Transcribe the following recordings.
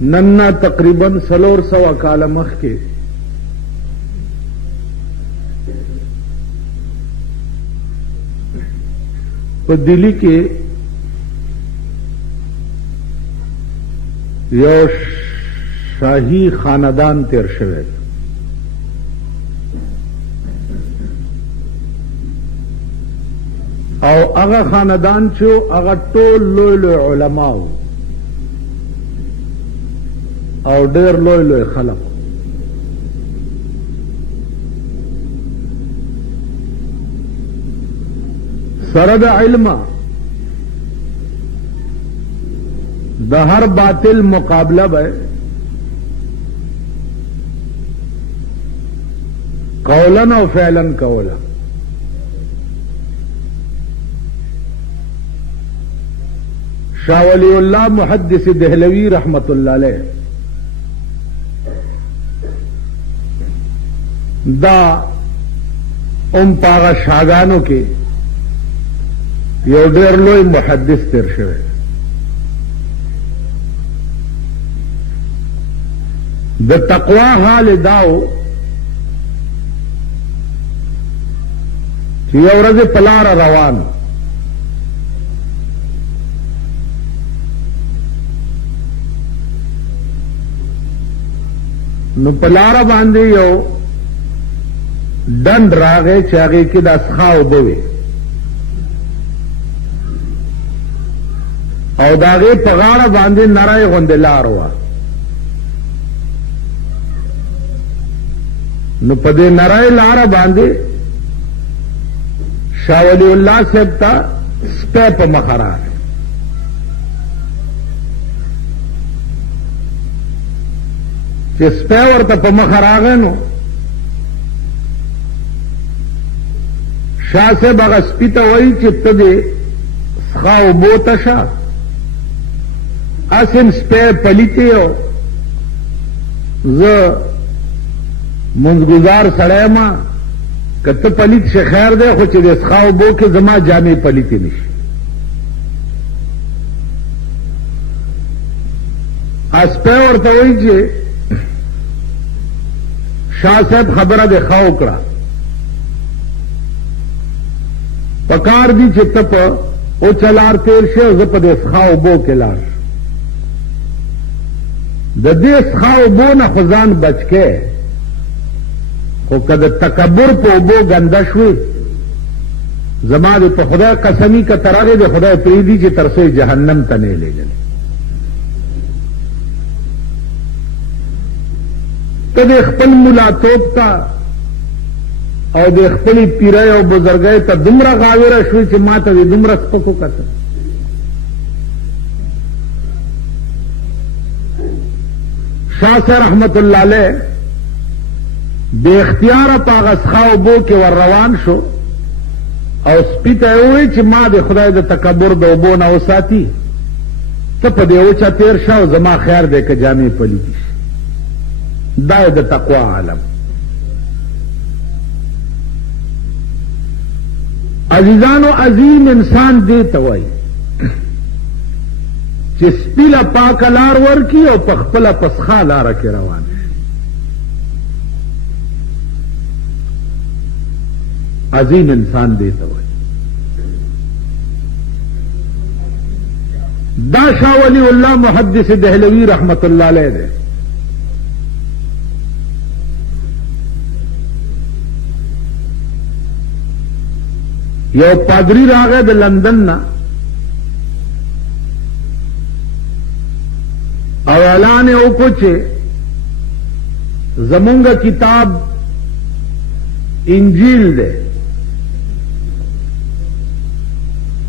ننا تقریباً 400 کال مخکې په دلی کې یو شاہی خاندان تیر شوی او هغه خاندان چې هغه ټول لوی لوی علما او ډېر لوی لوی خلک سره د علم د هر باطل مقابله به قولا او فعلا کولا شاہ ولی اللہ محدث دہلوی رحمت اللہ علیہ دا پاغا شاگانو کے یو ډیر لوی محدث تیر شوی د تقوا حال داو چې یو ورځ په لاره روان نو په لاره باندې یو ډنډ راغی چې هغې کې د اسخا اوبه وې او د هغې په غاړه باندې نری غوندې لار وه نو په دې نری لاره باندې شاه ولی الله صاحب ته سپی په مخه راغی چې سپی ورته په مخه راغی نو شاه صاحب هغه سپي ته وایي چې ته دې څښه اوبو ته شه اسم سپی پلیتی او زه منځګزار سړی ما که ته پلیت شي خیر دی خو چې د څښه اوبو کې زما جامې پلیتې نه شي سپی ورته وایي چې شاه صاحب خبره دې ښه وکړه پکار دی چې ته په اوچه لار تېر شې او زه په دې څښه اوبو کې لاړ شم د دې څښه اوبو نه خو ځان بچ کې خو که د تکبر په اوبو ګنده شوې زما د په خدای قسمی که تر هغې د خدای پرېږدي چې تر څو جهنم ته نه یې لېږلی ته د خپل ملاتوب ته او د خپلې پیرۍ او بزرګۍ ته دومره غاوره شوې چې ما ته دې دومره سپک وکتل شاه صاحب رحمت الله علیه بے اختیاره په هغه څښه اوبو کې ور روان شو او سپي ته یې وویل چې ما د خدای د تکبر د اوبو نه وساتي ته په دې وچه تېر شه او زما خیر دی که جامې پلیتې شي دا یې د تقوا عالم عزیزانو عظیم انسان دې ته وایي چې سپي له پاکه لار ورکي او په خپله په څښا لاره کې روان شي عظیم انسان دې ته وایي دا شاه ولی الله محدث دهلوی رحمت الله علیه دی یو پادری راغی د لندن نه او اعلان یې وکړو چې زمونږ کتاب انجیل دی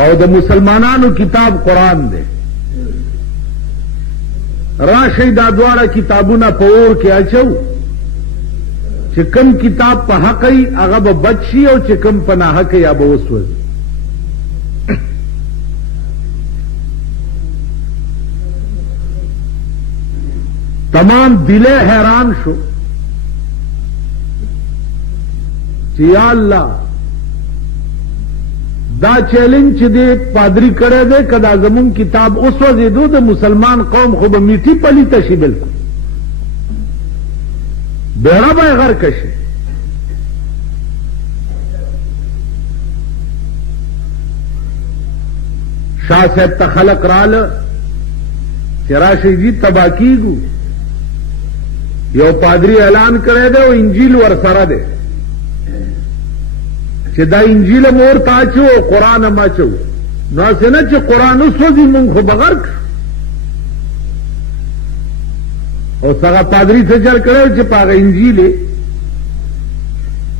او د مسلمانانو کتاب قرآن دی راشئ دا دواړه کتابونه په اور کې اچو چې کم کتاب په حق ای هغه به بچ شي او چې کم په ناحق ای هغه به وسوځي تمام دلے حیران شو چې یا الله دا چیلنج چې دی پادری کړی دی که دا زمون کتاب اوس وځېدو د مسلمان قوم خو به میټي پلیته شي بلکل بیړه به یې غرقه شي. شاه صاحب ته خلق راله چې راشئ جي تبا کیږو. یو پادری اعلان کړی دی او انجیل ورسره دی چې دا انجیل مور ته اچو او قرآن هم اچو. نو هسې نه چې قرآن وسوځي مونږ خو به غرق شو. اوس هغه پادري څه چل کړی چې په هغه انجیل یې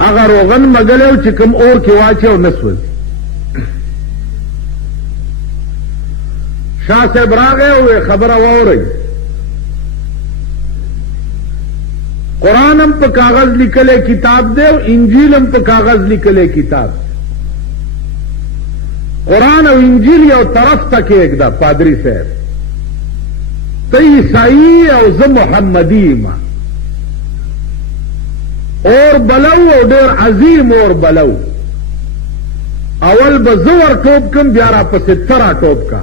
هغه روغن مګلی او چې کوم اور کې واچي او نه سوځي. شاه صاحب راغی او خبره واورئ. قرآن هم په کاغذ لیکلے کتاب دے او انجیل هم په کاغذ لیکلے کتاب. قرآن او انجیل یو طرف تک ایکدا پادری صاحب ته عیسائی او زه محمدی ما اور بلو او ډیر عظیم اور بلو. اول به زه ور ټوپ کم بیا را پسې ته را ټوپ کا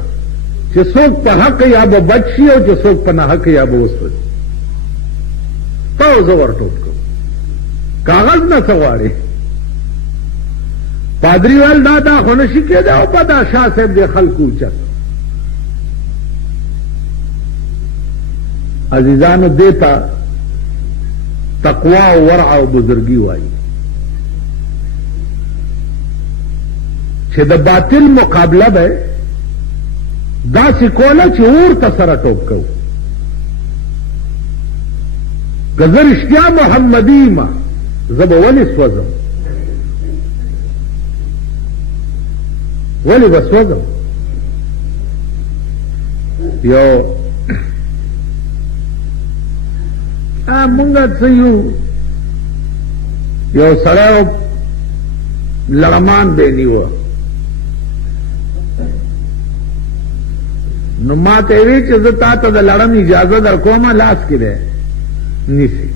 چې څوک په حق یا به بچ شي او چې څوک په ناحق یا به وسوځي. زه ورټوپ کوم کاغذ نه څه غواړې. پادری ویل دا خو نشي کېدی او په دا شاه صاحب د خلکو اوچت. عزیزانو دیتا تقوا او ورع او بزرگی وایي چې د باطل مقابله به داسې کوله چې اور ته سره ټوپ کوو. که زه رښتیا محمدي ما زه به ولې سوځم ولې به سوځم. یو مونږ څه یو سړی لړمان به نیوه. نو ما ته وی چې زه تا ته د لړم اجازه در کومه لاس کې دی نیسی.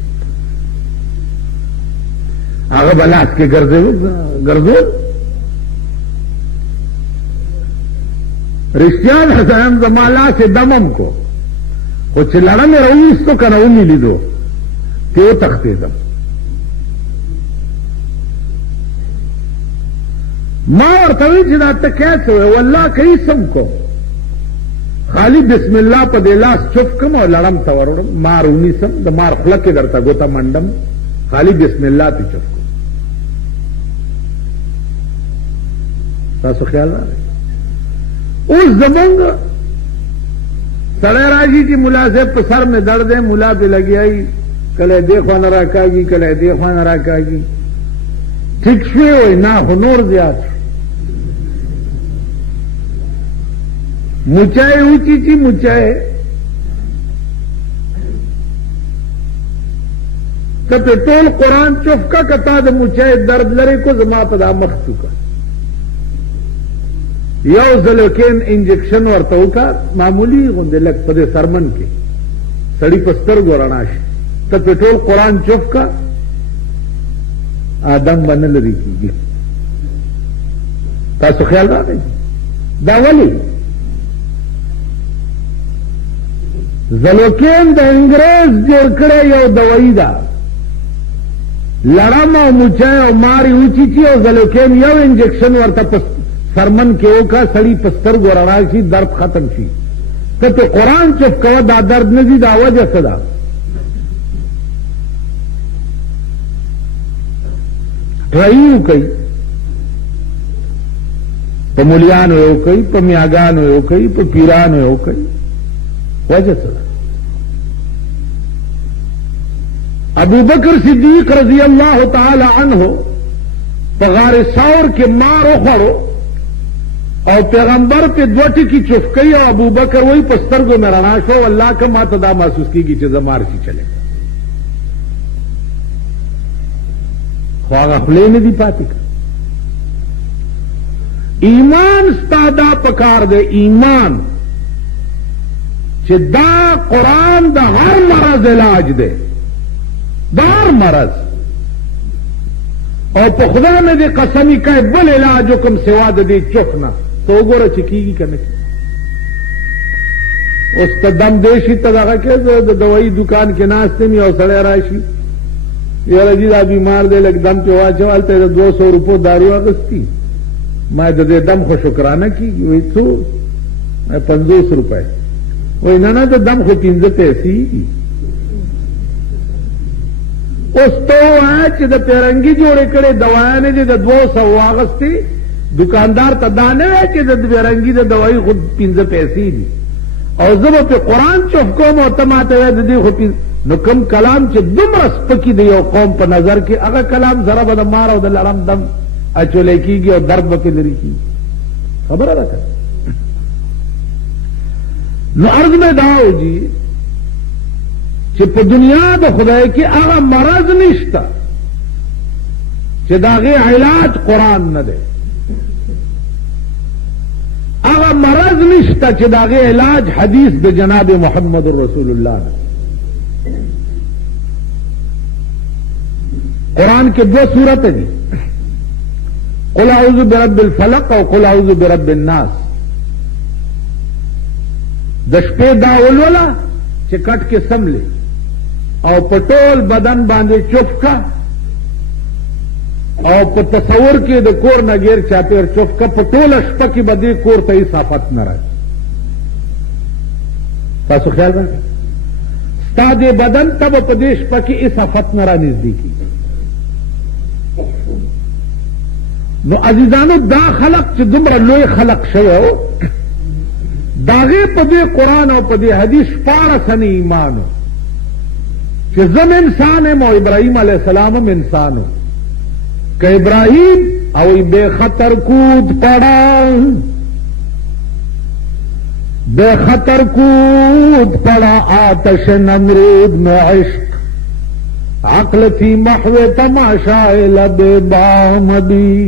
هغه به لاس کې ګرځول. رښتیا حسین زما لاس یې دمم کو خو چې لړم یې راویستو که نه ومې لیدو ته وتښتېدم. ما ورته وی چې دا ته کیسه وی والله که ایسم کو خالی بسم الله په دې لاس چوف کم او لړم ته وروړم مار ونیسم د مار خوله کې درته ګوته منډم خالی بسم الله ته چوف کم. تاسو خیال راغی. اوس زمونږ سړی راځي چې ملا صاحب په سر میں درد ہے ملا پہ لګیایي کله دې خوا نه راکاږي کله دې خوا نه راکاږي. ټیک شوی وای نه خو نور زیات مچائے اوچی چی مچائے کته ټول قرآن چفکا کتا د مچائے درد لري کو زما په دا مخ چوکا یو زلوکین انجیکشن ورته وکا معمولی غوندې لک په دې سرمن کې سړی پستر ګوراناش کته ټول قرآن چفکا آدم باندې لري کیږي. تاسو خیال راغی دا ولی زلوکین د انګریز جوړ کړی یو دوايي ده. لړم او مچای او ماری اوچی چی او زلوکین یو انجیکشن ورته سرمن کې وکا سړی پستر ګوراناش شي درد ختم شي. کته قرآن چف کوه دا درد نه دي دا وجه څه ده. ټرایو کوي په مولیانو یو کوي په میاګانو یو کوي په پیرانو یو کوي وجه څه ده. ابو بکر صدیق رضی اللہ تعالی عنہ په غار ثور کې مار وخوړو او پیغمبر په دوه ټکي چفکۍ او ابو بکر وای په سترګو مې رڼا شو والله که ما ته دا محسوس کیږي چې زمار شي چلے خو هغه خولې نه دي پاتې. ایمان ستا دا پکار دی ایمان چې دا قرآن د هر مرض علاج دی. دا هر مرض او په خدا مې دې قسمی کوي بل علاج کوم سوا د دې چوک نه ته وګوره چې کیږي که نه کیږي. اوس ته دم دیشي ته دغه کې د دوايي دکان کې ناست یم یو سړی راشي یاره جي دا بیمار دی لږ دم پې واچو هلته یې د 200 روپو دارو اخېستي ما د دې دم خو شکرانه کېږي وایي څو 50 روپۍ وایي نه نه د دم خو 15 پیسې دي. اوس ته ووایه چې د پیرنګي جوړې کړې دوايانې دې د 200 واغستې دکاندار ته دا نه وایي چې د پیرنګي د دوایي خو 15 پیسې دي او زه به پې قرآن چوف کوم او ته ماته وایې د دې خو نو کم کلام چې دومره سپکي د یو قوم په نظر کې هغه کلام ذره به د مار او د لړم دم اچولی کېږي او درد به پې لرې کېږي. خبره ده که نو عرض میں داو جی چې په دنیا د خدای کې هغه مرض نشته چې د هغې علاج قرآن نه دی، هغه مرض نشته چې د هغې علاج حدیث د جناب محمد رسول الله نه. قرآن کے 2 صورتیں دي، قل اعوذ برب الفلق او قل اعوذ برب الناس. د شپې دا ولوله چې کټ کې سملې او په ټول بدن باندې چوف کا او په تصور کې د کور نه غیر چاپېر چوف کا په ټوله شپه کې به دې کور ته هېڅ آفت نه راځي. تاسو خیال راکړئ ستا دې بدن ته به په دې شپه کې هېڅ آفت نه را نږدې کېږي. نو عزیزانو دا خلق چې دومره لوی خلق شوی و داغه په دې قرآن او په دې حدیث 14 ایمانو چې زم انسان یم او ابراهیم علیہ السلام هم انسانو که ابراهیم او بے خطر کود پڑا بے خطر کود پڑا آتش نمرود میں عشق عقل فی محو تماشائے لب بامدی.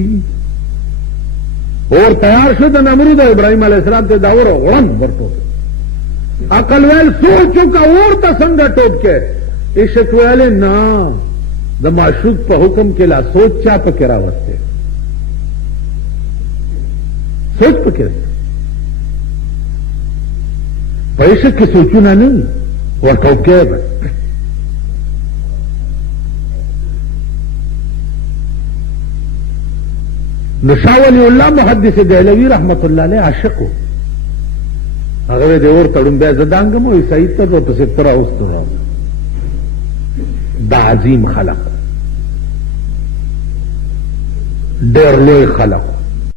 اور تیار شو د نمرود ابراهیم علیہ السلام ته دا اور غړم ورټو عقل ویل سوچو کا اور ته څنګه ټوپ کې عشق ویل نه د معشوق په حکم کې لا سوچ چا پکې راوسته سوچ پکې په عشق کې سوچونه نه ورټو کې بس. نو شاه ولی الله محدث دهلوی رحمت الله علیه عاشق و هغه د اور تړون بیا زدانګم وي سید ته په ستر اوست دا عظیم خلق ډېر لوی خلق